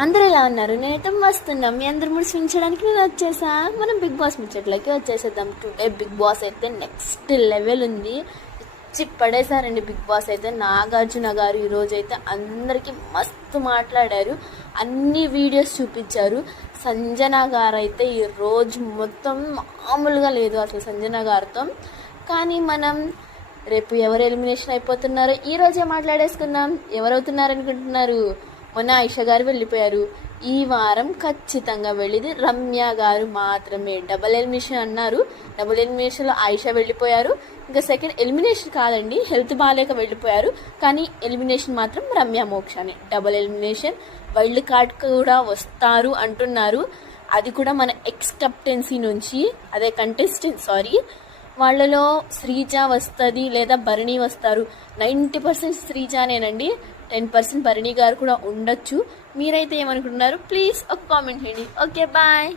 అందరూ ఎలా ఉన్నారు? నేనైతే వస్తున్నాం. మీ అందరు ముడిపించడానికి నేను వచ్చేసా. మనం బిగ్ బాస్ ముచ్చట్లకి వచ్చేసేద్దాం. టుడే బిగ్ బాస్ అయితే నెక్స్ట్ లెవెల్ ఉంది. ఇచ్చి పడేశారండి బిగ్ బాస్ అయితే. నాగార్జున గారు ఈరోజు అయితే అందరికీ మస్తు మాట్లాడారు, అన్ని వీడియోస్ చూపించారు. సంజన గారు అయితే ఈరోజు మొత్తం మామూలుగా లేదు అసలు సంజన గారితో. కానీ మనం రేపు ఎవరు ఎలిమినేషన్ అయిపోతున్నారో ఈరోజే మాట్లాడేసుకుందాం. ఎవరవుతున్నారు అనుకుంటున్నారు? మొన్న ఆయిషా గారు వెళ్ళిపోయారు. ఈ వారం ఖచ్చితంగా వెళ్ళింది రమ్య గారు మాత్రమే. డబుల్ ఎలిమినేషన్ అన్నారు. డబుల్ ఎలిమినేషన్లో ఆయిషా వెళ్ళిపోయారు. ఇంకా సెకండ్ ఎలిమినేషన్ కాదండి, హెల్త్ బాగాలేక వెళ్ళిపోయారు. కానీ ఎలిమినేషన్ మాత్రం రమ్య మోక్షానే. Double elimination. వైల్డ్ కార్డ్ కూడా వస్తారు అంటున్నారు. అది కూడా మన ఎక్స్ కెప్టెన్సీ నుంచి, అదే కంటెస్టెంట్ వాళ్ళలో శ్రీజ వస్తుంది లేదా భరణి వస్తారు. 90% శ్రీజానేనండి, 10% భరణి గారు కూడా ఉండొచ్చు. మీరైతే ఏమనుకుంటున్నారు? ప్లీజ్ ఒక కామెంట్ చేయండి. Okay, bye.